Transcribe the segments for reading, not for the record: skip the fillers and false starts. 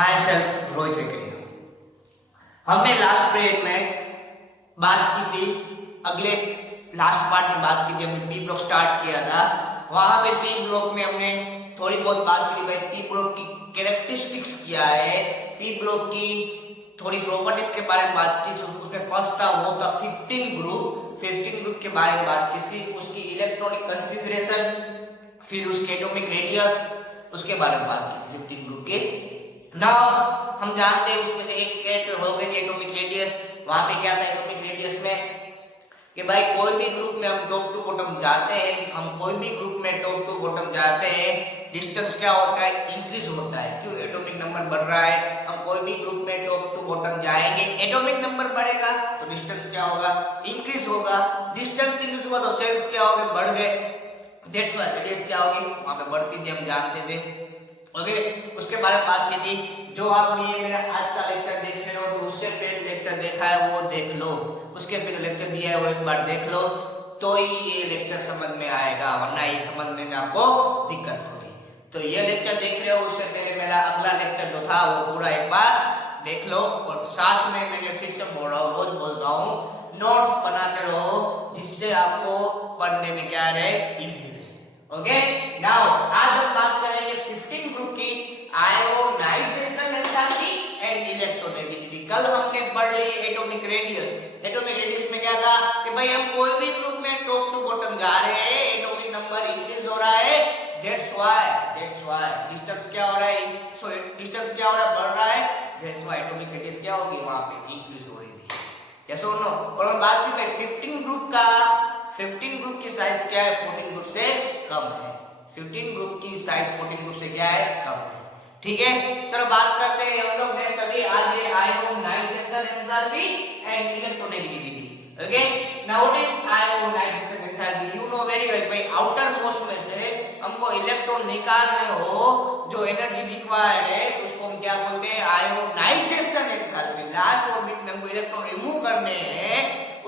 My self Rohit Vekariya. हमने last period में बात की थी, अगले लास्ट पार्ट में बात की थी, हमने पी ब्लॉक स्टार्ट किया था। वहां पे पी ब्लॉक में हमने थोड़ी बहुत बात की भाई पी ब्लॉक की कैरेक्टरिस्टिक्स क्या है, पी ब्लॉक की थोड़ी प्रॉपर्टीज के बारे में बात की। उसमें फर्स्ट था वो था 15 ग्रुप के बारे में बात की थी, उसकी इलेक्ट्रॉनिक कॉन्फ़िगरेशन, फिर उसके एटॉमिक रेडियस, उसके बारे में बात की 15 ग्रुप के। नाउ हम जानते हैं उसमें से एक कैरेक्टर हो गई एटॉमिक रेडियस। वहां पे क्या था एटॉमिक रेडियस में कि भाई कोई भी ग्रुप में हम टॉप टू बॉटम जाते हैं, हम कोई भी ग्रुप में टॉप टू बॉटम जाते हैं, डिस्टेंस क्या होता है, इंक्रीज होता है। क्यों? एटॉमिक नंबर बढ़ रहा है। हम कोई भी ग्रुप में टॉप टू बॉटम जाएंगे, एटॉमिक नंबर बढ़ेगा तो डिस्टेंस क्या होगा, इंक्रीज होगा। डिस्टेंस इंक्रीज हुआ तो सेल्स क्या हो गए, बढ़ गए। दैट्स व्हाई रेडियस क्या होगी, वहां पे बढ़ती थी, हम जानते थे। ओके, उसके बारे में बात की थी। जो आप ये मेरा आज का लेक्चर देख रहे हो तो उससे पहले लेक्चर देखा है वो देख लो, उसके पहले लेक्चर दिया है वो एक बार देख लो, तो ही ये लेक्चर समझ में आएगा, वरना ये समझने में आपको दिक्कत होगी। तो ये लेक्चर देख रहे हो, उससे पहले मेरा अगला लेक्चर जो था वो पूरा एक बार देख लो। और साथ में मैंने फिर से बोल रहा हूँ, रोज बोल रहा हूँ, नोट्स बनाते रहो जिससे आपको पढ़ने में क्या रहे, इजी रहे। ओके, नाउ आज हम बात करेंगे 15 ग्रुप की आयोनाइजेशन एंथैल्पी एंड इलेक्ट्रोनेगेटिविटी। कल हमने पढ़ ली एटॉमिक रेडियस। एटॉमिक रेडियस में क्या था कि भाई हम कोई भी ग्रुप में टॉप टू बॉटम जा रहे हैं, एटॉमिक नंबर इंक्रीज हो रहा है, दैट्स व्हाई डिस्टेंस क्या हो रहा है, सॉरी डिस्टेंस क्या हो रहा है, बढ़ रहा है, दैट्स व्हाई एटॉमिक रेडियस क्या होगी, वहां पे इंक्रीज हो रही थी। यस और नो? और हम बात की भाई 15 ग्रुप की साइज क्या है, 14 ग्रुप से कम है। 15 ग्रुप की साइज 14 ग्रुप से क्या है, कम है। ठीक है, चलो बात करते हैं हम लोग नेक्स्ट अभी आज है ionisation enthalpy and electronegativity. Okay, now what is ionisation enthalpy? You know very well भाई, आउटर मोस्ट में से हमको इलेक्ट्रॉन निकालने हो, जो एनर्जी रिक्वायर्ड है उसको हम क्या बोलते हैं, आयोनाइजेशन एंथैल्पी। लास्ट ऑर्बिट में हमको इलेक्ट्रॉन रिमूव करने हैं,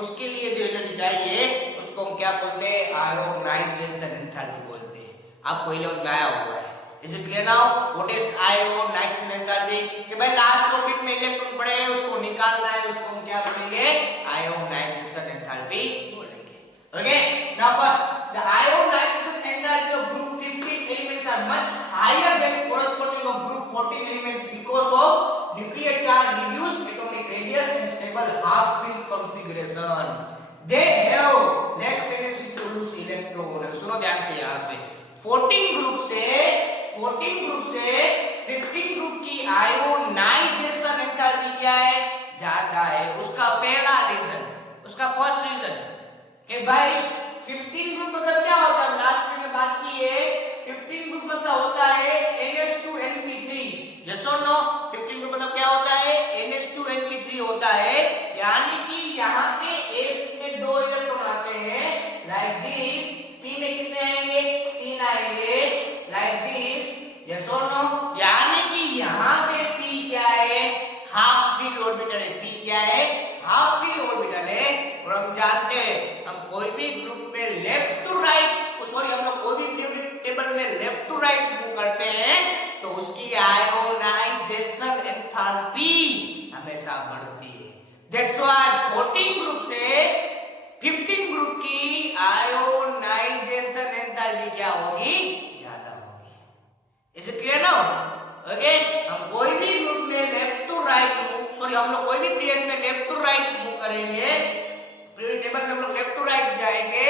उसके लिए जो एनर्जी चाहिए उसको हम क्या बोलते हैं, आयोनाइजेशन एंथैल्पी बोलते हैं। आपको ये लोग आया हुआ है, is it clear now? What is ionisation enthalpy? कि भाई लास्ट ऑर्बिट में इलेक्ट्रॉन पड़े हैं, उसको निकालना है, उसको हम क्या बोलेंगे, आयोनाइजेशन एंथैल्पी बोलेंगे। Okay, now first the ionisation enthalpy of group 15 elements are much higher than corresponding of group 14 elements because of nuclear charge, reduced atomic radius and stable half fill configuration. They have less tendency to lose electron. सुनो ध्यान से, यहाँ पे 14 group से 15 group की ionisation enthalpy क्या है, ज्यादा है। उसका पहला रीजन, उसका फर्स्ट रीजन कि भाई 15 ग्रुप मतलब क्या होता है, लास्ट में बात की है, 15 ग्रुप मतलब होता है NH2NP3। यस और नो? 15 ग्रुप मतलब क्या होता है, NH2NP3 होता है, यानी कि यहाँ पे S में 2 इलेक्ट्रॉन आते हैं लाइक दिस, P में कितने आएंगे, 3 आएंगे लाइक दिस। यस और नो? यानी कि यहाँ पे P क्या है, हाफ फिल ऑर्बिटल है। P क्या है, हाफ फिल ऑर्बिटल है। और हम जानते हैं हम कोई भी ग्रुप में लेफ्ट टू राइट, सॉरी हम लोग कोई भी पीरियोडिक टेबल में लेफ्ट टू राइट मूव करते हैं तो उसकी आयोनाइजेशन एंथैल्पी हमेशा बढ़ती है। दैट्स व्हाई 14 ग्रुप से 15 ग्रुप की आयोनाइजेशन एंथैल्पी क्या होगी, ज्यादा होगी। Is it clear now? Okay, हम कोई भी ग्रुप में left to right move, sorry हम लोग कोई भी पीरियड में लेफ्ट टू राइट मूव करेंगे, पीरियड टेबल में हम लोग लेफ्ट टू राइट जाएंगे,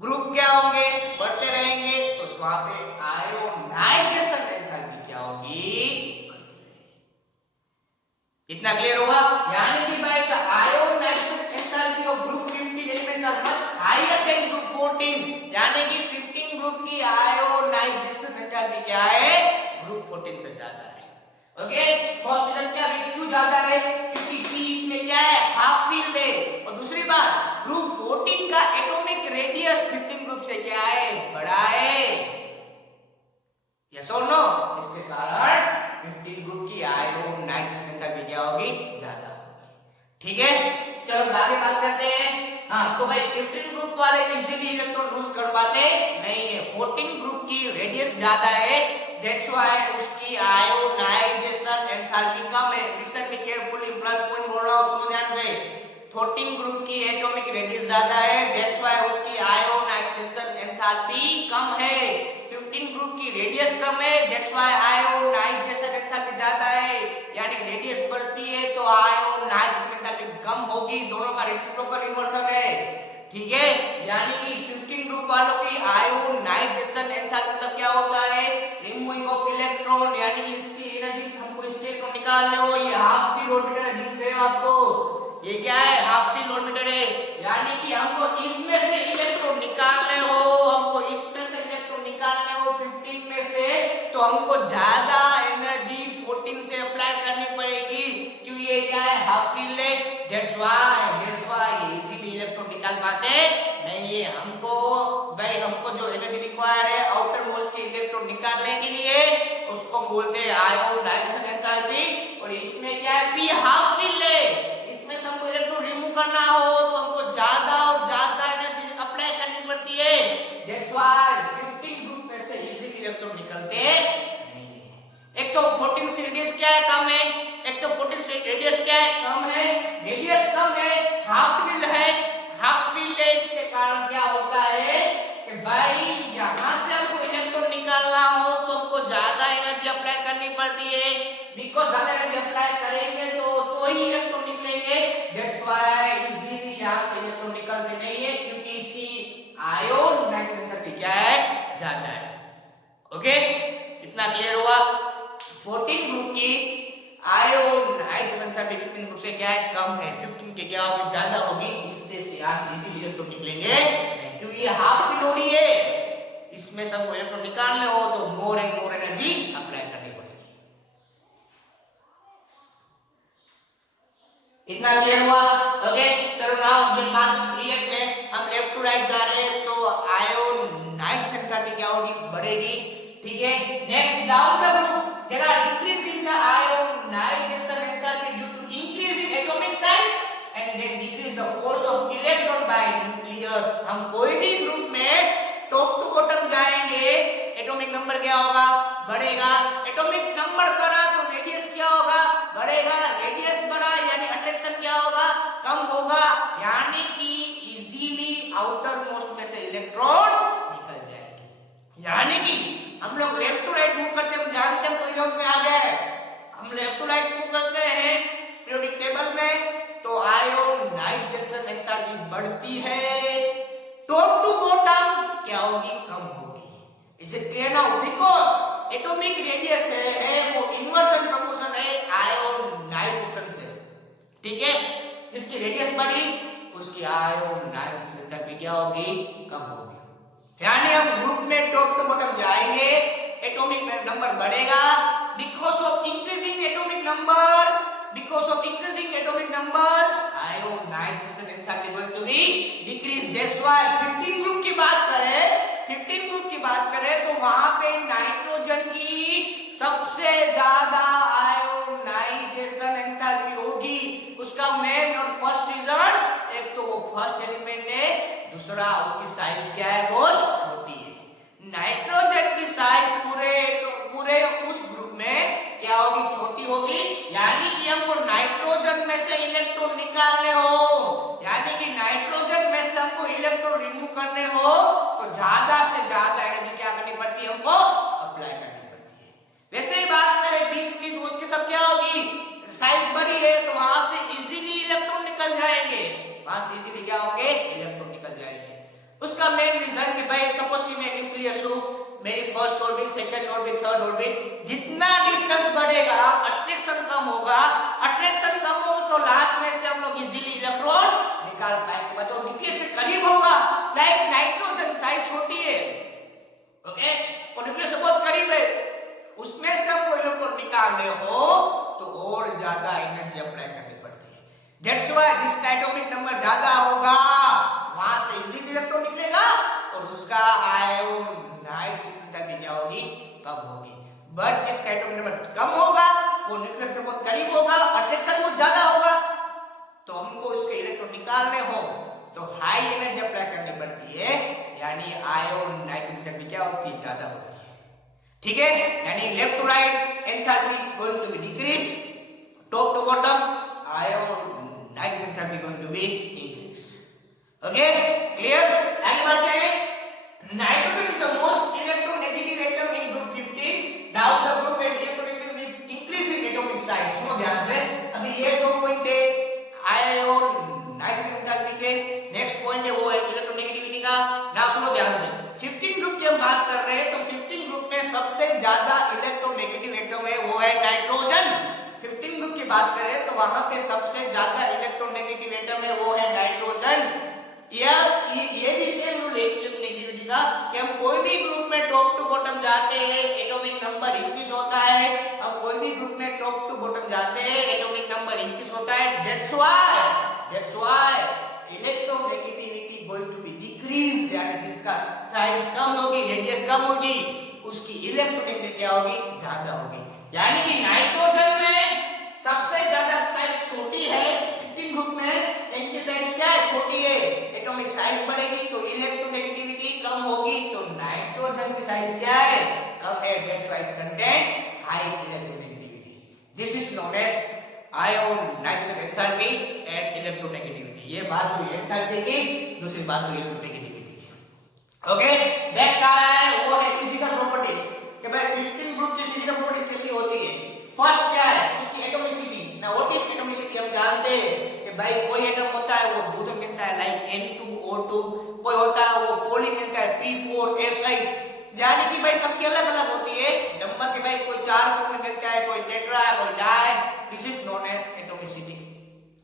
ग्रुप क्या होंगे, बढ़ते रहेंगे, तो वहां पे आयोनाइजेशन एंथैल्पी क्या होगी, इतना क्लियर होगा? यानी कि भाई the ionisation enthalpy of group 15 elements are much higher than group 14, यानी कि 15 ग्रुप की आयोनाइजेशन एंथैल्पी क्या है, ग्रुप 14 से ज्यादा है। ओके, फर्स्ट रीजन क्या है, क्यों ज्यादा है, क्योंकि P इसमें क्या है, हाफ फिल है। और दूसरी बात, ग्रुप 14 का एटॉमिक रेडियस 15 ग्रुप से क्या है, बड़ा है। यस और नो? इसके कारण 15 ग्रुप की आयोनाइजेशन एंथैल्पी क्या होगी, ज्यादा होगी। ठीक है, चलो आगे बात करते हैं। हाँ, तो भाई 15 ग्रुप वाले इजीली इलेक्ट्रॉन लूज कर पाते नहीं है। 14 ग्रुप की रेडियस ज्यादा है, दैट्स व्हाई उसकी आयोनाइजेशन एंथैल्पी कम है। Listen me carefully, plus point बोल रहा हूं, सुनो ध्यान से। 14 ग्रुप की एटॉमिक रेडियस ज्यादा है, दैट्स व्हाई उसकी आयोनाइजेशन एंथैल्पी कम है। 15 ग्रुप की रेडियस कम है, दैट्स व्हाई आयोनाइजेशन एंथैल्पी ज्यादा है। यानी रेडियस बढ़ती है तो आयोनाइजेशन एंथैल्पी कम होगी, दोनों का रेसिप्रोकल इन्वर्सन है, ठीक है। यानी कि 15 ग्रुप वालों की आयोनाइजेशन एंथैल्पी मतलब क्या होता है, रिमूविंग ऑफ इलेक्ट्रॉन, यानी कि इसकी एनर्जी हमको इसके इलेक्ट्रॉन निकालने हो, ये हाफ फ्री ऑर्बिटल है, दिख रहे हो आपको, ये क्या है, हाफ फ्री ऑर्बिटल है। यानी कि हमको इसमें से इलेक्ट्रॉन निकालने हो, हमको इसमें से इलेक्ट्रॉन निकालने हो 15 में से, तो हमको ज्यादा एनर्जी 14 से अप्लाई करनी पड़ेगी, क्योंकि ये क्या है, हाफ फ्री है, दैट्स व्हाई इजीली इलेक्ट्रॉन निकाल पाते नहीं है। हमको भाई हमको जो एनर्जी रिक्वायर है आउटर मोस्ट के इलेक्ट्रॉन निकालने के लिए, उसको बोलते हैं आयोनाइजेशन एंथैल्पी। और इसमें क्या है, पी हाफ फिल है, इसमें से हमको इलेक्ट्रॉन रिमूव करना हो तो हमको ज्यादा और ज्यादा एनर्जी अप्लाई करनी पड़ती है, दैट्स व्हाई 15 ग्रुप में से इजीली इलेक्ट्रॉन निकलते नहीं है। एक तो 14 से रेडियस क्या है, कम है, एक तो 14 से रेडियस क्या है, कम है, रेडियस कम है, हाफ फिल है, हाफ फिल है, इसके कारण क्या होता है कि भाई यहां से हमको इलेक्ट्रॉन निकालना हो तो हमको ज्यादा एनर्जी अप्लाई करनी पड़ती है, बिकॉज़ ज्यादा एनर्जी अप्लाई करेंगे तो ही इलेक्ट्रॉन निकलेंगे, दैट्स व्हाई इजीली यहां से इलेक्ट्रॉन निकलते नहीं है, क्योंकि इसकी आयोनाइजेशन एनर्जी क्या है, ज्यादा है। ओके, इतना क्लियर हुआ। 14 ग्रुप की आयोनाइजेशन एनर्जी 15 ग्रुप से क्या है, कम है, 15 के क्या होगी, ज्यादा होगी, इससे से इजीली इलेक्ट्रॉन निकलेंगे, क्योंकि ये हाफ फिल हो रही है, इसमें सब इलेक्ट्रॉन निकालने हो तो more and more energy apply करनी पड़ेगी। इतना क्लियर हुआ। ओके, चलो नाउ अगले बात पीरियड में हम लेफ्ट टू राइट जा रहे हैं, तो आयोनाइजेशन एनर्जी क्या होगी, बढ़ेगी, ठीक है। Next, down the group there are decrease in the ionisation energy due to increase in atomic size and then decrease the force of electron by nucleus. हम कोई भी ग्रुप में टॉप टू बॉटम जाएंगे, एटॉमिक नंबर क्या होगा, बढ़ेगा, atomic number बढ़ा तो रेडियस क्या होगा, बढ़ेगा, रेडियस बढ़ा यानी अट्रैक्शन क्या होगा, कम होगा, यानी कि इजीली आउटर मोस्ट में से इलेक्ट्रॉन निकल जाएंगे। यानी कि हम लोग लेफ्ट टू राइट मूव करते हैं, हम जानते हैं कोई लोग में आ गए, हम लेफ्ट टू राइट मूव करते हैं पीरियोडिक टेबल में, तो आयोनाइजेशन एनर्जी बढ़ती है, टॉप टू बॉटम क्या होगी, कम होगी। इसे clear now, because atomic radius है वो इन्वर्स प्रोपोर्शन है आयोनाइजेशन से, ठीक है। इसकी रेडियस बढ़ी, उसकी आयोनाइजेशन एनर्जी क्या होगी, कम होगी। यानी हम ग्रुप में टॉप टू बॉटम जाएंगे, एटॉमिक नंबर बढ़ेगा, because of increasing atomic number, because of increasing atomic number ionization enthalpy going to be decrease, that's why 15 group की बात करें, 15 ग्रुप की बात करें तो वहां पे नाइट्रोजन की सबसे ज्यादा आयोनाइजेशन एंथैल्पी होगी। उसका मेन और फर्स्ट रीजन, एक तो वो फर्स्ट एलिमेंट है, दूसरा उसकी साइज क्या है, बहुत छोटी है। नाइट्रोजन की साइज पूरे उस ग्रुप में क्या होगी, छोटी होगी, यानी कि हमको नाइट्रोजन में से इलेक्ट्रॉन निकालने हो, यानी कि नाइट्रोजन में से हमको इलेक्ट्रॉन रिमूव करने हो तो ज्यादा से ज्यादा एनर्जी क्या करनी पड़ती है, हमको अप्लाई करनी पड़ती है। वैसे ही बात करें 20 की, तो उसकी सब क्या होगी, साइज बड़ी है तो वहां से इजीली इलेक्ट्रॉन निकल जाएंगे, वहां से इजीली क्या होंगे, इलेक्ट्रॉन निकल जाएंगे। उसका मेन रीजन कि भाई सपोज कि मैं न्यूक्लियस हूं, मेरी first orbit, second orbit, third orbit, जितना डिस्टेंस बढ़ेगा अट्रैक्शन कम होगा, अट्रैक्शन कम हो तो लास्ट में से हम लोग इजीली इलेक्ट्रॉन निकाल पाएंगे, तो न्यूक्लियस से करीब होगा, लाइक नाइट्रोजन साइज छोटी है, ओके, और न्यूक्लियस से बहुत करीब है, उसमें से हमको इलेक्ट्रॉन निकालने हो तो और ज्यादा एनर्जी अप्लाई करनी पड़ती है, दैट्स व्हाई जिसका एटॉमिक नंबर ज्यादा होगा वहां से इजीली इलेक्ट्रॉन निकलेगा और उसका आयोनाइजेशन एनर्जी क्या होगी, कम होगी। बट जिसका एटॉमिक नंबर कम होगा वो न्यूक्लियस के बहुत करीब होगा, अट्रैक्शन बहुत ज्यादा होगा, तो हमको उसके इलेक्ट्रॉन निकालने हो तो हाई एनर्जी अप्लाई करनी पड़ती है, यानी आयोनाइजेशन एनर्जी क्या होती है, ज्यादा होती है। ठीक है, यानी left to right enthalpy going to be decrease, top to bottom ionisation enthalpy going to be increase. Okay clear, आगे बढ़ते हैं। Nitrogen is the most electronegative atom in group 15 down the group and electronegative with increase in atomic size. सुनो ध्यान से, अभी ये दो point है आयोनाइजेशन एंथैल्पी के, नेक्स्ट पॉइंट है वो है इलेक्ट्रोनेगेटिविटी का। नाउ सुनो ध्यान से, 15 ग्रुप की हम बात कर रहे हैं तो 15 ग्रुप में सबसे ज्यादा इलेक्ट्रोनेगेटिव एटम है वो है नाइट्रोजन। 15 ग्रुप की बात करें तो वहां पे सबसे ज्यादा इलेक्ट्रोनेगेटिव एटम है वो है नाइट्रोजन। ये भी सेम रूल है इलेक्ट्रोनेगेटिविटी का कि हम कोई भी ग्रुप में टॉप टू बॉटम जाते हैं एटॉमिक नंबर इंक्रीज होता है, हम कोई भी ग्रुप में टॉप टू बॉटम जाते हैं एटॉमिक नंबर इंक्रीज होता है। That's why electronegativity going to be decrease, यानी जिसका साइज कम होगी, रेडियस कम होगी, उसकी इलेक्ट्रोनेगेटिविटी क्या होगी, ज्यादा होगी। यानी कि नाइट्रोजन में सबसे ज्यादा साइज छोटी है 15 ग्रुप में, इनकी साइज क्या है, छोटी है, एटॉमिक साइज बढ़ेगी तो इलेक्ट्रोनेगेटिविटी कम होगी, तो नाइट्रोजन की साइज क्या है, कम है, that's why it's contain high electronegativity. This is known as ionisation enthalpy and electronegativity. ये बात हुई एंथैल्पी की, दूसरी बात हुई इलेक्ट्रोनेगेटिविटी की। ओके, नेक्स्ट आ रहा है वो है फिजिकल प्रॉपर्टीज कि भाई 15 ग्रुप की फिजिकल प्रॉपर्टीज कैसी होती है। फर्स्ट क्या है, उसकी एटॉमिसिटी। ना व्हाट इज एटॉमिसिटी, हम जानते हैं कि भाई कोई एटम होता है वो दूध मिलता है लाइक N2O2, कोई होता है वो पॉली मिलता है P4SI, यानी कि भाई सबकी अलग अलग होती है नंबर के, भाई कोई 4 फॉर्म में मिलता है, कोई टेट्रा है, कोई di, this is known as atomicity.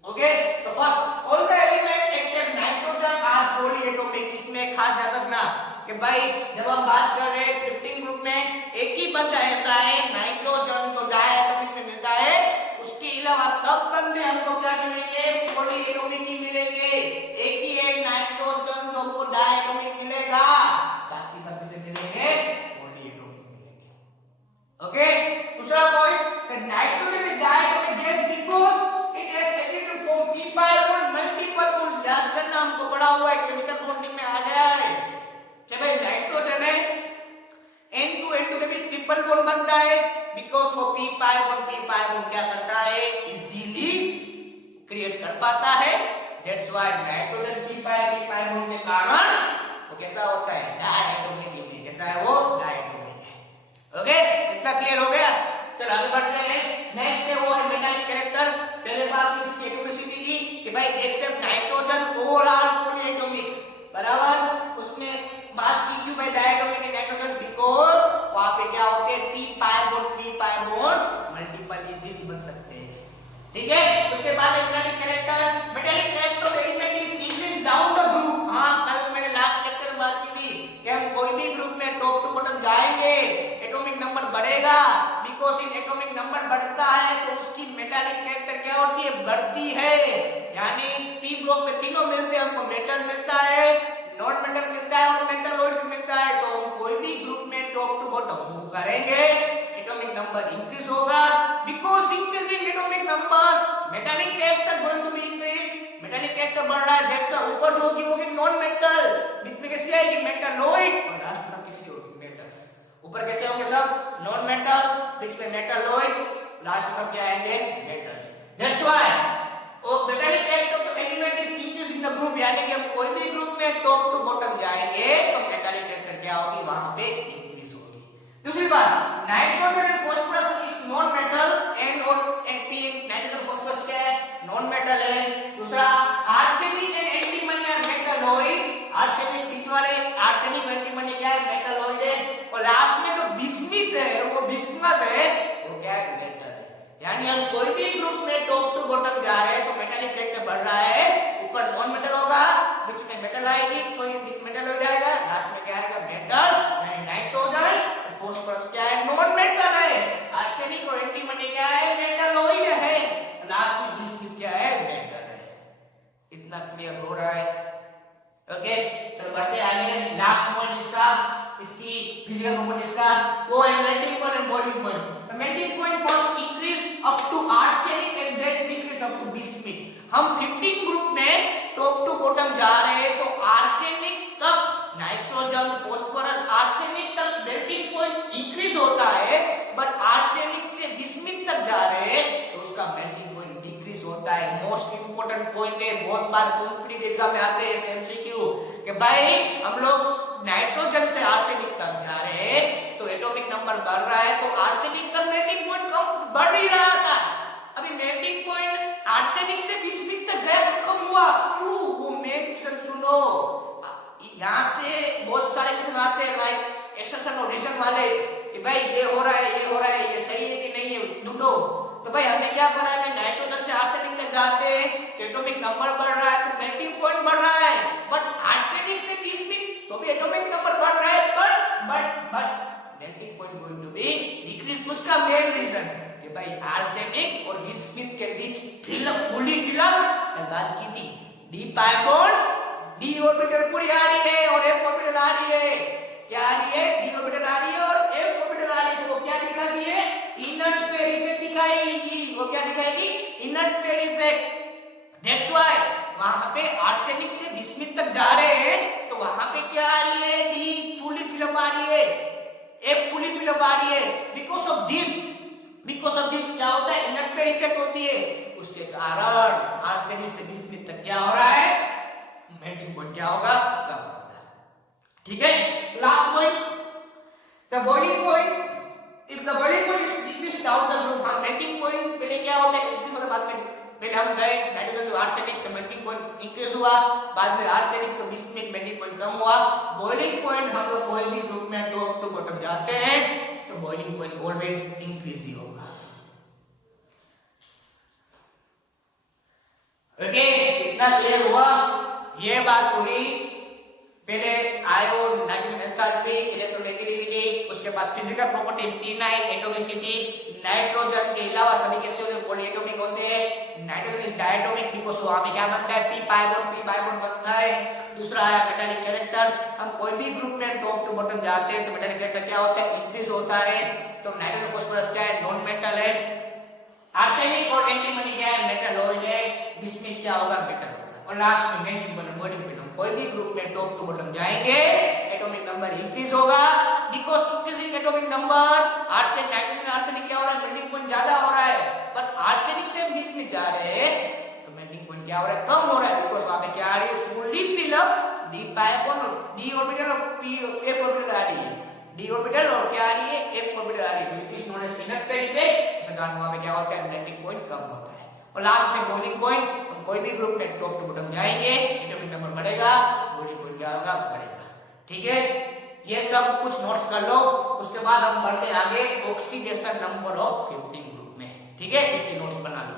Okay, तो first all the element except nitrogen are polyatomic. इसमें खास याद रखना कि भाई जब हम बात कर रहे हैं 15 ग्रुप में एक ही बंदा ऐसा है नाइट्रोजन जो डायटोमिक में मिलता है, उसके अलावा सब बंदे हमको क्या मिलेंगे, पॉलीएटॉमिक ही मिलेंगे। एक ही है नाइट्रोजन जो हमको डायटोमिक मिलेगा, बाकी सब किसे मिलेंगे, पॉलीएटॉमिक मिलेंगे। ओके, दूसरा point, nitrogen is diatomic gas because it has ability to form p pi bond multiple bonds. याद करना, हमको पढ़ा हुआ है केमिकल बॉन्डिंग में आ गया है कि भाई नाइट्रोजन है N2N2 के बीच ट्रिपल बॉन्ड बनता है बिकॉज़ वो p pi bond क्या करता है, इजीली क्रिएट कर पाता है। That's why nitrogen p pi bond के कारण वो कैसा होता है, डायटोमिक। कैसा है वो, डायटोमिक है। ओके, इतना क्लियर हो गया। तो आगे बढ़ते हैं, नेक्स्ट है वो है मेटालिक कैरेक्टर। पहले बात इसकी एटॉमिसिटी की कि भाई एक्सेप्ट नाइट्रोजन ओवरऑल पॉलीएटॉमिक, बराबर। उसमें बात की क्यों भाई डायटोमिक है नाइट्रोजन, बिकॉज़ वहां पे क्या होते हैं, p pi bond multiple easily बन सकते हैं। ठीक है, उसके बाद metallic character of element is increase down the group. हां, कल मैंने लास्ट लेक्चर में बात की थी कि हम कोई भी ग्रुप में टॉप टू बॉटम जाएंगे एटॉमिक नंबर बढ़ेगा, बिकॉज़ इन एटॉमिक नंबर बढ़ता है तो उसकी मेटालिक कैरेक्टर क्या होती है, बढ़ती है। यानी p ब्लॉक में तीनों मिलते हैं, हमको मेटल मिलता है, नॉन मेटल मिलता है और मेटलॉइड्स मिलता है, तो हम कोई भी ग्रुप में टॉप टू बॉटम मूव करेंगे एटॉमिक नंबर इंक्रीज होगा, because increasing atomic number metallic character going to be increase. Metallic character बढ़ रहा है, दैट्स व्हाई ऊपर जो होगी नॉन मेटल, बीच में कैसे आएगी, मेटलॉइड, और लास्ट में कैसे होगी, मेटल्स। ऊपर कैसे होंगे सब, नॉन मेटल, बीच में मेटलॉइड्स, लास्ट में क्या आएंगे, metals. That's why metallic character of element is increase in the group, यानी कि हम कोई भी ग्रुप में टॉप टू बॉटम जाएंगे तो मेटालिक कैरेक्टर क्या होगी, वहां पे इंक्रीज होगी। दूसरी बात, nitrogen and phosphorus is non metal and और P नाइट्रोजन फास्फोरस क्या है, नॉन मेटल है। दूसरा, arsenic and antimony are metalloid. Arsenic बीच वाले, आर्सेनिक एंटीमनी क्या है, मेटलॉइड है। और लास्ट में जो बिस्मिथ है, वो बिस्मथ है, वो क्या है, मेटल है। यानी हम कोई भी ग्रुप में टॉप टू बॉटम जा रहे हैं तो मेटालिक कैरेक्टर बढ़ रहा है, ऊपर नॉन मेटल होगा, बीच में मेटल आएगी, कोई बीच मेटलॉइड आएगा, लास्ट में क्या आएगा, मेटल। यानी नाइट्रोजन फास्फोरस क्या है, नॉन मेटल है, आर्सेनिक और एंटीमनी क्या है, मेटलॉइड है, लास्ट में बिस्मिथ क्या है, मेटल है। इतना क्लियर हो रहा है। ओके, चलो बढ़ते आगे। लास्ट पॉइंट इसका, इसकी फिजिकल प्रॉपर्टीज का, वो है melting point and boiling point. The melting point first increase up to arsenic and then decrease up to bismuth. हम 15 ग्रुप में टॉप टू बॉटम जा रहे हैं तो आर्सेनिक तक, नाइट्रोजन फास्फोरस आर्सेनिक तक मेल्टिंग पॉइंट इंक्रीज होता बहुत बार कॉम्पिटिटिव एग्जाम में आते हैं एमसीक्यू कि भाई हम लोग नाइट्रोजन से आर्सेनिक तक जा रहे हैं तो एटॉमिक नंबर बढ़ रहा है, तो आर्सेनिक का मेल्टिंग पॉइंट कम बढ़ ही रहा था। अभी मेल्टिंग पॉइंट आर्सेनिक से 20 तक गया तो कम हुआ, क्यों? वो मेन रीजन सुनो। यहाँ से बहुत सारे क्वेश्चन आते हैं लाइक एक्सेशन और रीजन वाले कि भाई ये हो रहा है, ये हो रहा है, ये सही है कि नहीं है, ढूंढो। तो भाई हमने क्या पढ़ा है, नाइट्रोजन से आर्सेनिक तक जाते हैं तो एटॉमिक नंबर बढ़ रहा है, तो मेल्टिंग पॉइंट बढ़ रहा है, बट आर्सेनिक से 20 तो भी एटॉमिक नंबर बढ़ रहा है, but melting point going to be decrease. उसका मेन रीजन कि भाई आर्सेनिक और बिस्मिथ के बीच फुली फिलअप बात की थी, D pi bond D orbital पूरी आ रही है और एफ ऑर्बिटल आ रही है। क्या आ रही है? डी ऑर्बिटल आ रही है और एफ ऑर्बिटल आ रही है। तो वो क्या दिखाती है? इनर्ट पेयर इफेक्ट दिखाएगी। वो क्या दिखाएगी? Inert pair effect. That's why वहां पे आर्सेनिक से बिस्मिथ तक जा रहे हैं तो वहां पे क्या आ रही है? डी फुली फिलअप आ रही है, एफ फुली फिलअप आ रही है। बिकॉज ऑफ दिस क्या होता है? इनर्ट पेयर इफेक्ट होती है, उसके कारण आर्सेनिक से बिस्मिथ तक क्या हो रहा है? मेल्टिंग पॉइंट क्या होगा? कम होगा। ठीक है, last point, the boiling point, if the boiling point is decrease down the group. हां, मेल्टिंग पॉइंट पहले क्या होता है? इंक्रीज होने बाद में पहले हम गए नाइट्रोजन टू आर्सेनिक तो मेल्टिंग पॉइंट इंक्रीज हुआ, बाद में आर्सेनिक तो बिस्मिथ मेल्टिंग पॉइंट कम हुआ। बॉइलिंग पॉइंट हम लोग कोई भी ग्रुप में टॉप टू बॉटम जाते हैं तो बॉइलिंग पॉइंट ऑलवेज इंक्रीज ही होगा। ओके, कितना क्लियर हुआ? ये बात हुई पहले आयोन, नाइट्रोजन एंथैल्पी, इलेक्ट्रोनेगेटिविटी, उसके बाद फिजिकल प्रॉपर्टीज तीन है, एटॉमिसिटी। नाइट्रोजन के अलावा सभी गैसें पॉलीएटॉमिक होते हैं। नाइट्रोजन इज डायटोमिक बिकॉज़ वहां पे क्या बनता है? पी पाई बॉन्ड बनता है। दूसरा है मेटालिक कैरेक्टर। हम कोई भी ग्रुप में टॉप टू बॉटम जाते हैं तो मेटालिक कैरेक्टर क्या होता है? इंक्रीज होता है। तो नाइट्रोजन फास्फोरस क्या है? नॉन मेटल है। आर्सेनिक और एंटीमनी क्या है? मेटल ऑयल है। बिस्मिथ क्या होगा? मेटल। और लास्ट में मेल्टिंग पॉइंट, बॉइलिंग पॉइंट, हम कोई भी ग्रुप में टॉप टू बॉटम जाएंगे एटॉमिक नंबर इंक्रीज होगा। Because increasing atomic number, arsenic nitrogen arsenic क्या हो रहा है? मेल्टिंग पॉइंट ज्यादा हो रहा है, बट आर्सेनिक से बिस्मिथ जा रहे हैं तो मेल्टिंग पॉइंट क्या हो रहा है? कम हो रहा है। बिकॉज़ वहां पे क्या आ रही है? Fully fill up D pi bond, D orbital और पी एफ ऑर्बिटल आ रही है। डी ऑर्बिटल और क्या आ रही है? एफ ऑर्बिटल आ रही है। It is known as inert pair effect. इस कारण वहां पे क्या होता है? मेल्टिंग पॉइंट कम होता है। और लास्ट में बॉइलिंग पॉइंट, हम कोई भी ग्रुप में टॉप टू बॉटम जाएंगे एटॉमिक नंबर बढ़ेगा, बॉइलिंग पॉइंट क्या होगा? बढ़ेगा। ठीक है, ये सब कुछ नोट्स कर लो। उसके बाद हम बढ़ते आगे ऑक्सीडेशन नंबर ऑफ 15 ग्रुप में। ठीक है, इसके नोट्स बना लो।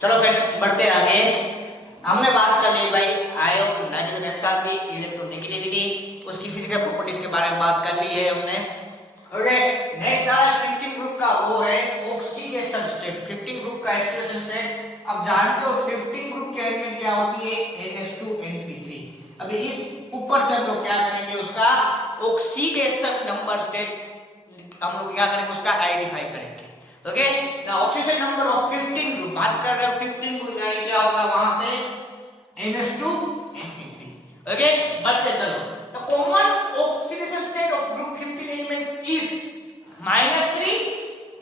चलो फ्रेंड्स, बढ़ते आगे। हमने बात कर ली भाई आयोन, नाइट्रोजन एंथैल्पी, इलेक्ट्रोनेगेटिविटी, उसकी फिजिकल प्रॉपर्टीज के बारे में बात कर ली है हमने। ओके, नेक्स्ट आ रहा है 15 ग्रुप का, वो है ऑक्सीडेशन स्टेट। 15 ग्रुप का ऑक्सीडेशन स्टेट। अब जानते हो 15 ग्रुप की एलिमेंट क्या होती है? NH2NP3। अभी इस ऊपर से हम लोग क्या करेंगे? उसका ऑक्सीडेशन नंबर स्टेट हम लोग क्या करेंगे? उसका आइडेंटिफाई करेंगे। Okay, now oxidation number of 15 group बात कर रहे हैं। 15 ग्रुप यानी क्या होगा? वहां पे NH2NP3। ओके, बढ़ते चलो। The common oxidation state of group 15 elements is -3,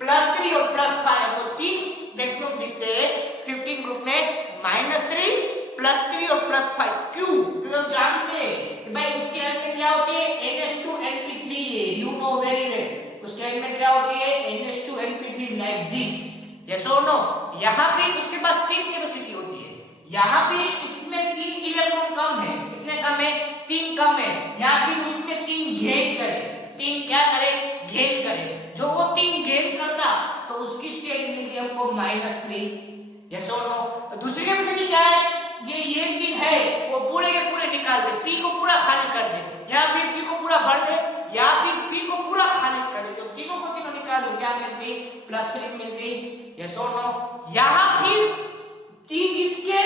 +3 और +5। तो तीन मैक्सिमम दिखते हैं 15 ग्रुप में, -3, +3 और +5। क्यों? क्योंकि हम जानते हैं कि भाई उसकी एलिमेंट क्या होती है? NH2NP3 है। You know very well. उसकी एलिमेंट क्या होती है? NH2NP3 like this. यस और नो? यहां पे उसके पास तीन कैपेसिटी होती है। यहां पे इसमें 3 इलेक्ट्रॉन कम है। कितने कम है? 3 कम है। यहां पे उसमें 3 गेन करे। 3 क्या करे? गेन करे। जो वो 3 गेन करता तो उसकी स्टेट मिलती हमको -3। यस और नो? दूसरी कैपेसिटी क्या है? ये 3 है वो पूरे के पूरे निकाल दे, पी को पूरा खाली कर दे, या फिर पी को पूरा भर दे, या फिर पी को पूरा खाली कर दे। तो तीनों को तीनों निकाल दो, क्या मिलती? +3 मिलती। यस और नो? यहां फिर 3 इसके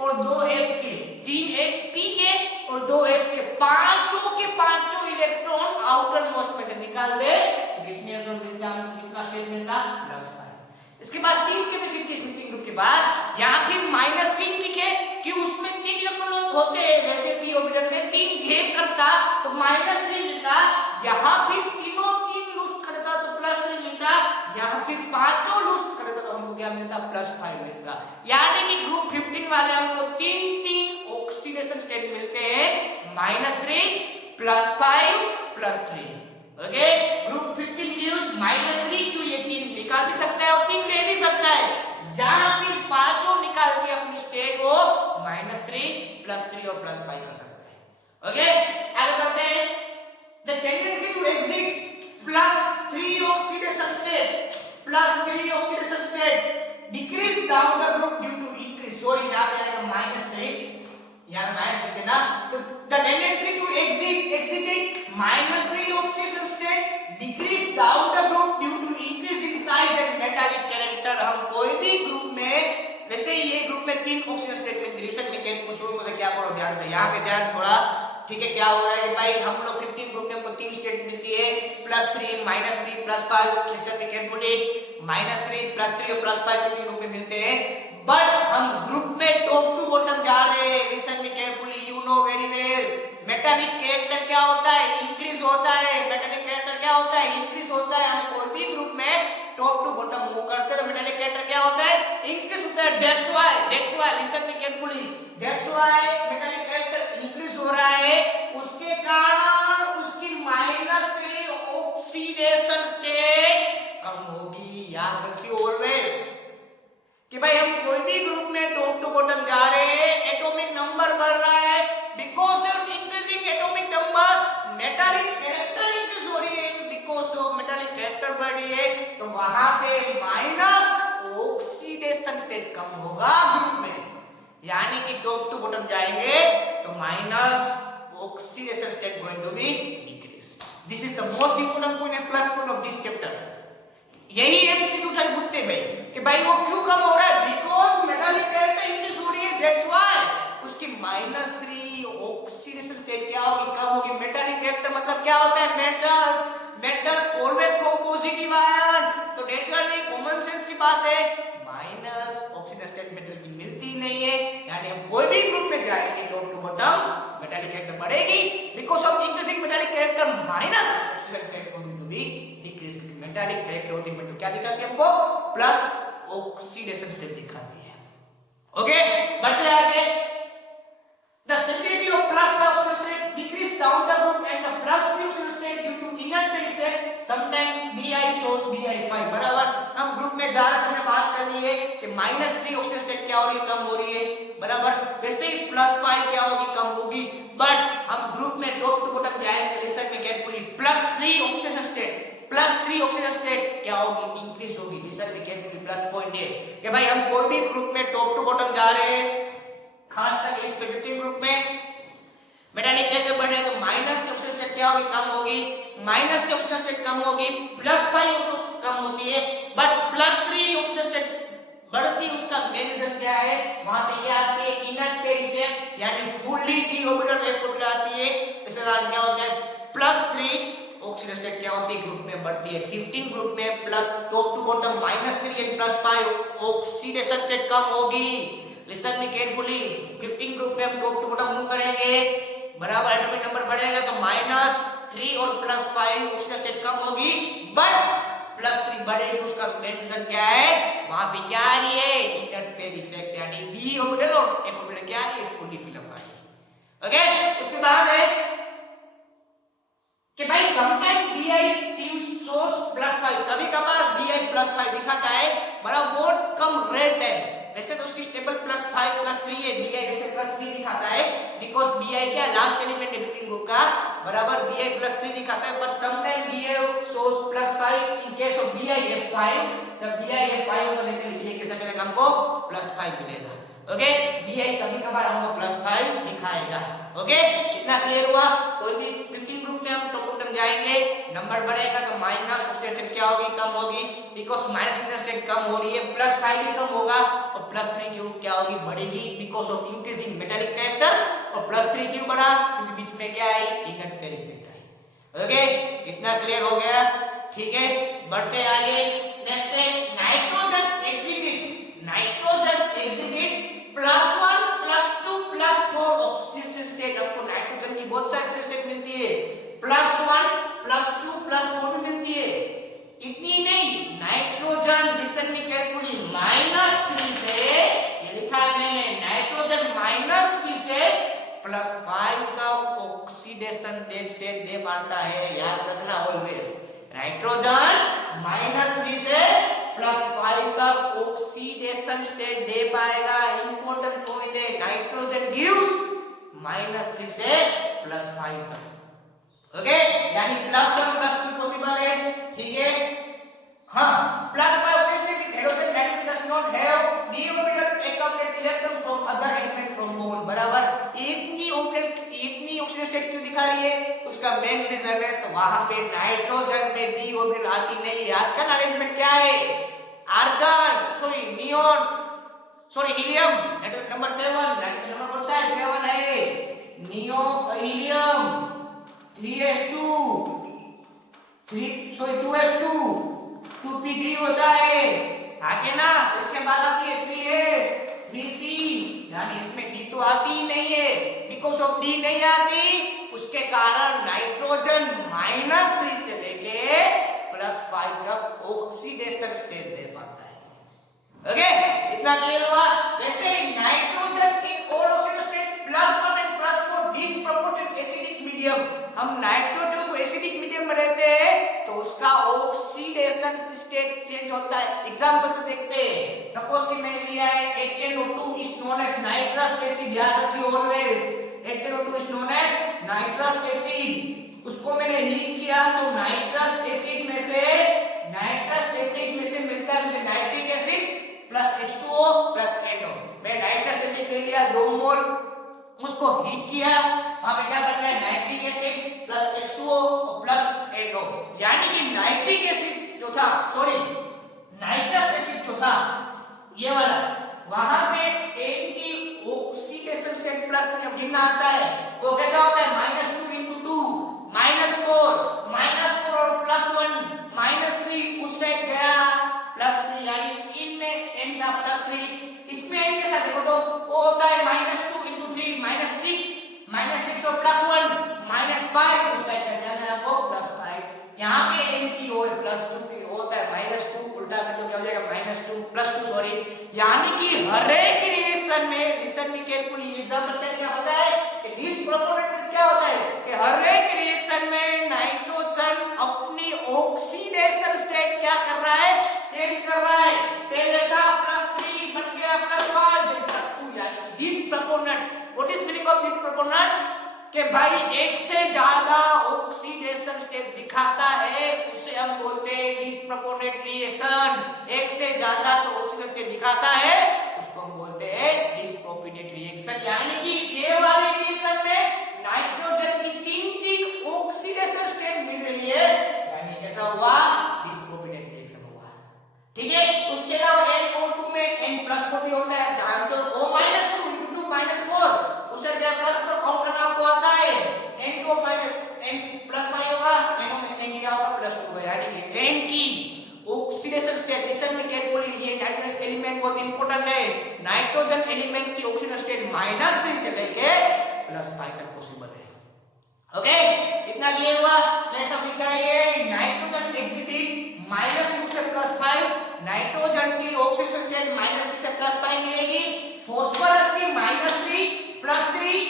और 2 एस के, 3 एक पी के और 2 एस के, पांचों के पांचों इलेक्ट्रॉन आउटर मोस्ट में से निकाल दे, कितने इलेक्ट्रॉन मिलता है? कितना स्टेट मिलता? +5। इसके पास 3 कैपेसिटी 15 ग्रुप के पास। यहां फिर -3 लिखे कि उसमें 3 इलेक्ट्रॉन होते हैं, वैसे पी ऑर्बिटल में 3 घेर करता तो -3 मिलता। यहां फिर तीनों 3 +5 मिलता। यानी कि ग्रुप 15 वाले हमको तीन ऑक्सीडेशन स्टेट मिलते हैं, -3 +5 +3। ओके, ग्रुप 15 गिव्स -3, क्यों ये 3 निकाल भी सकता है और 3 ले भी सकता है, या फिर पांचों निकाल के अपनी स्टेट को -3 +3 और +5 कर सकता है। ओके, आगे बढ़ते हैं। The tendency to exit +3 oxidation state decrease down the group due to increase, sorry यहाँ पे आएगा -3, यहाँ माइनस लिख देना। तो the tendency to exit -3 oxidation state decrease down the group due to increase in size and metallic character। हम कोई भी ग्रुप में, वैसे ये ग्रुप में 3 ऑक्सीजन स्टेट में रिएक्शन में पूछो मुझे क्या करो ध्यान से, यहाँ पे ध्यान थोड़ा, ठीक है। क्या हो रहा है भाई, हम लोग 15 ग्रुप में हमको 3 स्टेट मिलती है, +3 -3 +5, लिसन में केयरफुली, -3 +3 और +5 15 ग्रुप में मिलते हैं। बट हम ग्रुप में टॉप टू बॉटम जा रहे हैं, लिसन में carefully, you know very well. Metallic character क्या होता है, इंक्रीज होता है। मेटालिक कैरेक्टर क्या होता है, इंक्रीज होता है। हम कोई भी ग्रुप में टॉप टू बॉटम मूव करते हैं तो मेटालिक कैरेक्टर क्या होता है, इंक्रीज होता है। दैट्स व्हाई लिसन में carefully, that's why metallic character increase हो रहा है, उसके कारण उसकी -3 ऑक्सीडेशन स्टेट कम होगी। याद रखिए ऑलवेज कि भाई हम कोई भी ग्रुप में टॉप टू बॉटम जा रहे हैं, एटॉमिक नंबर बढ़ रहा है, because of increasing atomic number metallic character increase हो रही है, बिकॉज ऑफ मेटालिक कैरेक्टर बढ़ रही है, तो वहां पे माइनस ऑक्सीडेशन स्टेट कम होगा ग्रुप में। यानी कि टॉप टू बॉटम जाएंगे तो minus oxidation state going to be decrease. This is the most important point and plus point of this chapter. यही एमसीक्यू टाइप पूछते भाई कि भाई वो क्यों कम हो रहा है, बिकॉज़ मेटालिक कैरेक्टर इंक्रीज हो रही है, दैट्स व्हाई उसकी -3 ऑक्सीडेशन स्टेट क्या होगी, कम होगी। मेटालिक कैरेक्टर मतलब क्या होता है, मेटल्स ऑलवेज पॉजिटिव आयन, तो नेचुरली कॉमन सेंस की बात है, माइनस ऑक्सीडेशन स्टेट मेटल की मिलती ही नहीं है। यानी हम कोई भी ग्रुप में जाएंगे top to bottom metallic character बढ़ेगी, because of increasing metallic character minus oxidation state going to be decrease. Metallic character होती है मेटल क्या दिखाती है हमको, प्लस ऑक्सीडेशन स्टेट दिखाती है। ओके, बढ़ते आगे। The stability of plus oxidation state decrease down the group and the plus oxidation state due to inert pair effect, sometimes Bi shows Bi5। बराबर, हम ग्रुप में जा रहे हैं, हमने बात कर ली है कि -3 ऑक्सीडेशन स्टेट क्या हो रही है, कम हो रही है। बराबर, वैसे ही +5 क्या होगी, कम होगी। बट हम ग्रुप में टॉप टू बॉटम जाएंगे, लिसन में केयरफुली, +3 ऑक्सीडेशन स्टेट क्या होगी, इंक्रीज होगी। लिसन में केयरफुली, प्लस पॉइंट है कि भाई हम कोई भी ग्रुप में टॉप टू बॉटम जा रहे हैं, खास करके इस 15 ग्रुप में मेटालिक कैरेक्टर बढ़ रहे हैं तो माइनस ऑक्सीडेशन स्टेट क्या होगी, कम होगी। माइनस की ऑक्सीडेशन स्टेट कम होगी, +5 ऑक्सीडेशन कम होती है, बट +3 ऑक्सीडेशन स्टेट बढ़ती। उसका मेन रीजन क्या है, वहां पे क्या आती है, इनर्ट पेयर इफेक्ट, यानी fully D orbital f orbital आती है। इसके कारण क्या होता है, +3 ऑक्सीडेशन स्टेट क्या होती है, ग्रुप में बढ़ती है। 15 ग्रुप में plus top to bottom -3 and +5 oxidation state कम होगी। लिसन मी केयरफुली, 15 ग्रुप में हम टॉप टू बॉटम मूव करेंगे, बराबर एटॉमिक नंबर बढ़ेगा तो -3 और +5 ऑक्सीडेशन स्टेट कम होगी, बट +3 बढ़ेगी। उसका मेन रीजन क्या है, वहां पे क्या आ रही है, इनर्ट पेयर इफेक्ट, यानी डी ऑर्बिटल और f ऑर्बिटल क्या आ रही है, फुल्ली फिल अप आ रही है। ओके, उसके बाद है कि भाई समटाइम Bi shows +5, कभी कभार Bi +5 दिखाता है, बराबर बहुत कम रेट है। वैसे तो उसकी स्टेबल +5 +3 है, Bi जैसे +3 दिखाता है, बिकॉज़ Bi क्या लास्ट एलिमेंट है 15 ग्रुप का, बराबर Bi +3 दिखाता है, but sometime Bi shows +5 in case of BiF5, तब BiF5 होगा, लेकिन Bi कैसे मिलेगा हमको, +5 मिलेगा। ओके, Bi कभी कभार हमको +5 दिखाएगा। ओके, इतना क्लियर हुआ। कोई भी 15 ग्रुप में हम टॉप टू जाएंगे, नंबर बढ़ेगा तो माइनस ऑक्सीडेशन क्या होगी, कम होगी, बिकॉज़ माइनस ऑक्सीडेशन कम हो रही है, +5 भी कम होगा, और +3 क्यों क्या होगी, बढ़ेगी, because of increasing metallic character. और +3 क्यों बढ़ा, क्योंकि बीच में क्या आई, इनर्ट पेयर इफेक्ट आई। ओके, इतना क्लियर हो गया, ठीक है। बढ़ते आगे, नेक्स्ट है nitrogen exhibit. Nitrogen exhibit +1 +2 +4 oxidation state. हमको नाइट्रोजन की बहुत सारी ऑक्सीडेशन स्टेट मिलती है, +1 +2 +4 भी मिलती है। इतनी नहीं, nitrogen listen me carefully -3 oxidation state दे पाता है, याद रखना ऑलवेज। नाइट्रोजन -3 से +5 तक ऑक्सीडेशन स्टेट दे पाएगा। इंपॉर्टेंट पॉइंट है, नाइट्रोजन गिव्स -3 से +5 तक। ओके, यानी +1 +2 पॉसिबल है, ठीक है। हाँ, +5 oxidation halogen atom does not have d orbital accumulate electron from other element from mole, बराबर। इतनी ऑक्सीडेशन स्टेट क्यों दिखा रही है, उसका मेन रीजन है, तो वहां पे नाइट्रोजन में d ऑर्बिटल आती नहीं है। आर्गन अरेंजमेंट क्या है, neon helium, number 7, nitrogen number कौन सा है, 7 है, neo helium 3s2 2s2 2p3 होता है, आगे ना। इसके बाद आती है 3s 3p, यानी इसमें d तो आती ही नहीं है। बिकॉज ऑफ d नहीं आती, उसके कारण नाइट्रोजन -3 से लेके +5 तक ऑक्सीडेशन स्टेट दे पाता है। ओके, इतना क्लियर हुआ। वैसे nitrogen in all oxidation state +1 and +4 disproportionate acidic medium, हम नाइट्रोजन को एसिडिक मीडियम में रहते हैं तो उसका ऑक्सीडेशन स्टेट चेंज होता है। एग्जांपल से देखते हैं, सपोज कि मैंने लिया है HNO2 is known as nitrous acid, याद रखिए always, HNO2 is known as nitrous acid. उसको मैंने हीट किया तो नाइट्रस एसिड में से मिलता है मुझे nitric acid plus H2O plus NO। मैं नाइट्रस एसिड ले लिया 2 मोल, उसको हीट किया, वहां पे क्या बन गया, nitric acid plus H2O plus NO। यानी कि नाइट्रिक एसिड जो था, नाइट्रस एसिड जो था ये वाला, वहां पे N की ऑक्सीडेशन स्टेट प्लस जब गिनना आता है वो कैसा होता है, -2 × 2 -4 और +1 -3, उस साइड गया +3, यानी इनमें n का +3, इसमें n के साथ देखो तो वो होता है -2 × 3 -6 और +1 -5, उस साइड का जाना है आपको +5। यहाँ पे n की हो है +2 होता है -2, उल्टा कर दो क्या हो जाएगा -2 सॉरी। यानी कि हर एक रिएक्शन में, लिसन मी केयरफुली, एग्जांपल क्या होता है कि डिसप्रोपोर्शनेट क्या होता है कि हर एक रिएक्शन में नाइट्रोजन अपनी ऑक्सीडेशन स्टेट क्या कर रहा है, चेंज कर रहा है। पहले था +3 बन गया +5 +2, यानी disproportionate. What is meaning of disproportionate, कि भाई एक से ज्यादा ऑक्सीडेशन स्टेट दिखाता है उसे हम बोलते हैं डिसप्रोपोर्शनेट रिएक्शन। एक से ज्यादा तो ऑक्सीडेशन स्टेट दिखाता है उसको हम बोलते हैं डिसप्रोपोर्शनेट रिएक्शन। यानी कि ये वाले रिएक्शन में नाइट्रोजन की 3 ऑक्सीडेशन स्टेट मिल रही है, यानी कैसा हुआ, डिसप्रोपोर्शनेट रिएक्शन हुआ, ठीक है। उसके अलावा NO2 में N+4 भी होता है, जानते हो, O- 2 × 2 -4, उसे क्या प्लस पर काउंट करना आपको आता है, N2O5 N+5 होगा, NO में N क्या होगा, +2 होगा। यानी कि N की ऑक्सीडेशन स्टेट, लिसन में केयरफुली, ये नाइट्रोजन एलिमेंट बहुत इंपॉर्टेंट है। नाइट्रोजन एलिमेंट की ऑक्सीडेशन स्टेट -3 से लेके +5 तक पॉसिबल है। ओके, इतना क्लियर हुआ। मैं सब लिखा है, ये नाइट्रोजन एग्जिबिट -2 से +5, नाइट्रोजन की ऑक्सीडेशन स्टेट -3 से +5 मिलेगी। फास्फोरस की -3 +3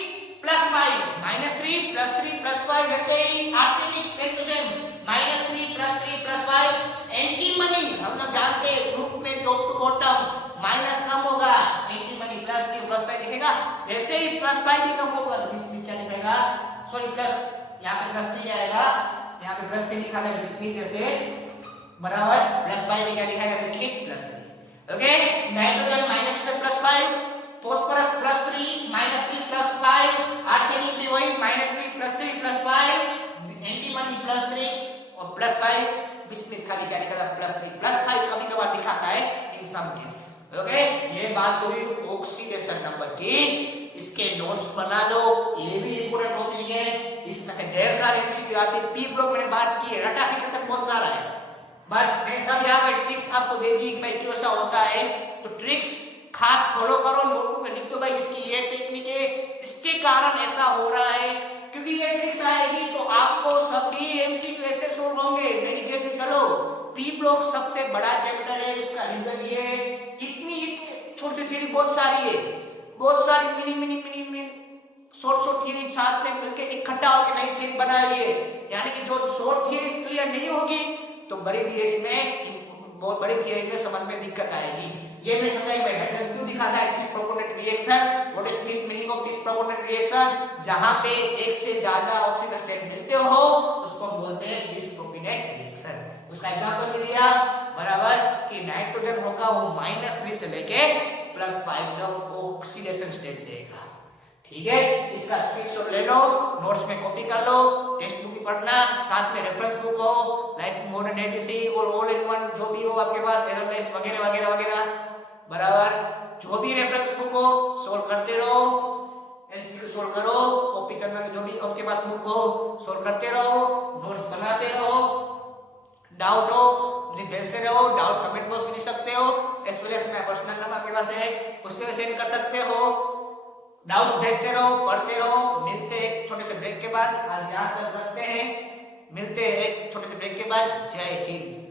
+5, -3 +3 +5, वैसे ही arsenic same to same -3 +3 +5। Antimony हम लोग जानते हैं ग्रुप में टॉप टू बॉटम माइनस कम होगा, एंटीमनी +3 +5 दिखेगा। वैसे ही +5 भी कम होगा तो इसमें क्या दिखेगा, प्लस, यहाँ पे +3 आएगा, यहाँ पे +3 लिखा है बिस्किट जैसे, बराबर +5 क्या दिखाएगा, बिस्किट +3। ओके, नाइट्रोजन -2 से +5, फास्फोरस +3 -3 +5, आर्सेनिक भी वही -3 +3 +5, एंटीमनी +3 और +5, बिस्किट खाली क्या दिखाता है, +3 +5 कभी-कभार दिखाता है इन सम केस। ओके, ये बात हुई ऑक्सीडेशन नंबर की, इसके नोट्स बना लो, ये भी इंपॉर्टेंट टॉपिक है, इसमें ढेर सारे एमसीक्यू आते हैं। पी ब्लॉक मैंने बात की है, रटाफिकेशन बहुत सारा है, बट मैंने सब यहाँ पे ट्रिक्स आपको दे दी कि भाई क्यों ऐसा होता है, तो ट्रिक्स खास फॉलो करो, नोटबुक में लिख दो भाई इसकी ये टेक्निक है, इसके कारण ऐसा हो रहा है, क्योंकि ये ट्रिक्स आएगी तो आपको सभी एमसीक्यू ऐसे सॉल्व होंगे। मेरी गेट में चलो, पी ब्लॉक सबसे बड़ा चैप्टर है, इसका रीजन ये इतनी छोटी छोटी बहुत सारी है, बहुत सारी मिनी शॉर्ट शॉर्ट थियरी साथ में मिलकर इकट्ठा होकर नई थियरी बना रही है। यानी कि जो शॉर्ट थियरी क्लियर नहीं होगी तो बड़ी थियरी में बहुत बड़ी थियरी में समझ में दिक्कत आएगी। ये मैं समझाई मैं हाइड्रोजन क्यों दिखाता है disproportionate reaction. What is this meaning of disproportionate reaction? जहां पे एक से ज्यादा ऑक्सीजन स्टेट मिलते हो उसको बोलते हैं डिस्प्रोपोर्शनेट रिएक्शन। उसका एग्जांपल भी दिया बराबर कि नाइट्रोजन होगा वो -3 से लेके +5 तक ऑक्सीडेशन स्टेट देगा। ठीक है, इसका स्क्रीनशॉट ले लो, नोट्स में कॉपी कर लो, टेक्स्ट बुक भी पढ़ना, साथ में रेफरेंस बुक हो लाइक मॉडर्न एबीसी और ऑल इन वन जो भी हो आपके पास, एनालाइज वगैरह वगैरह वगैरह बराबर। जो भी रेफरेंस बुक हो सॉल्व करते रहो, एमसीक्यू सॉल्व करो, कॉपी करना जो भी आपके पास बुक हो सॉल्व करते रहो, नोट्स बनाते रहो। डाउट हो मुझे भेजते रहो, डाउट कमेंट बॉक्स में लिख सकते हो, एज वेल एज मेरा पर्सनल नंबर आपके पास है उसमें भी सेंड कर सकते हो। डाउट्स देखते रहो, पढ़ते रहो। मिलते हैं एक छोटे से ब्रेक के बाद, आज यहाँ तक रखते हैं, मिलते हैं एक छोटे से ब्रेक के बाद। जय हिंद।